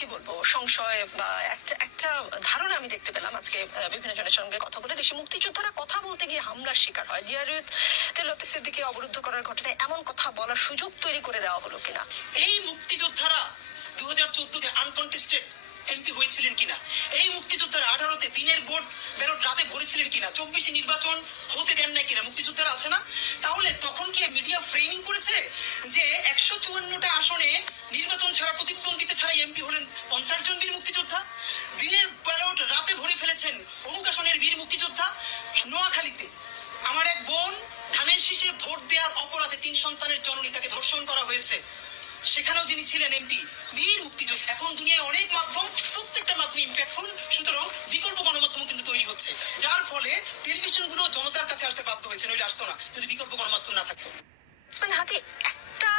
কি বলবো, সংশয় বা একটা একটা ধারণা আমি দেখতে পেলাম আজকে বিভিন্ন জনের সঙ্গে কথা বলে। দেশে মুক্তিযোদ্ধারা কথা বলতে গিয়ে হামলার শিকার হয়। ডিআরইউ তেলতে সিদ্দিকী অবরুদ্ধ করার ঘটনায় এমন কথা বলার সুযোগ তৈরি করে দেওয়া হলো কিনা। এই মুক্তিযোদ্ধারা 2014-তে আনকন্টেস্টেড এমপি হয়েছিলেন কিনা, এই মুক্তিযোদ্ধারা 18-তে দিনের ভোট বেরোট রাতে ভরেছিলেন কিনা, 24-এ নির্বাচন হতে দেন নাই কিনা, মুক্তিযোদ্ধারা আছে না? তাহলে তখন কি মিডিয়া ফ্রেমিং করেছে যে 154টা আসনে নির্বাচন ছাড়া, প্রতিদ্বন্দ্বিতা ছাড়া এমপি হলেন 50 জন বীর মুক্তিযোদ্ধা? দিনের ব্যালট রাতে ভরে ফেলেছেন অমুক আসনের বীর মুক্তিযোদ্ধা। নোয়াখালীতে আমার এক বোন ধানের শীষে ভোট দেওয়ার অপরাধে 3 সন্তানের জননী, তাকে ধর্ষণ করা হয়েছে, সেখানেও যিনি ছিলেন এমপি, বীর মুক্তিযোদ্ধা। এখন দুনিয়ায় অনেক মাধ্যম, প্রত্যেকটা মাধ্যম ইম্প্যাক্টফুল, সুতরাং বিকল্প গণমাধ্যম কিন্তু তৈরি হচ্ছে, যার ফলে টেলিভিশনগুলো জনতার কাছে আসতে বাধ্য হয়েছে, নইলে আসতো না যদি বিকল্প গণমাধ্যম না থাকতো। হাতে একটা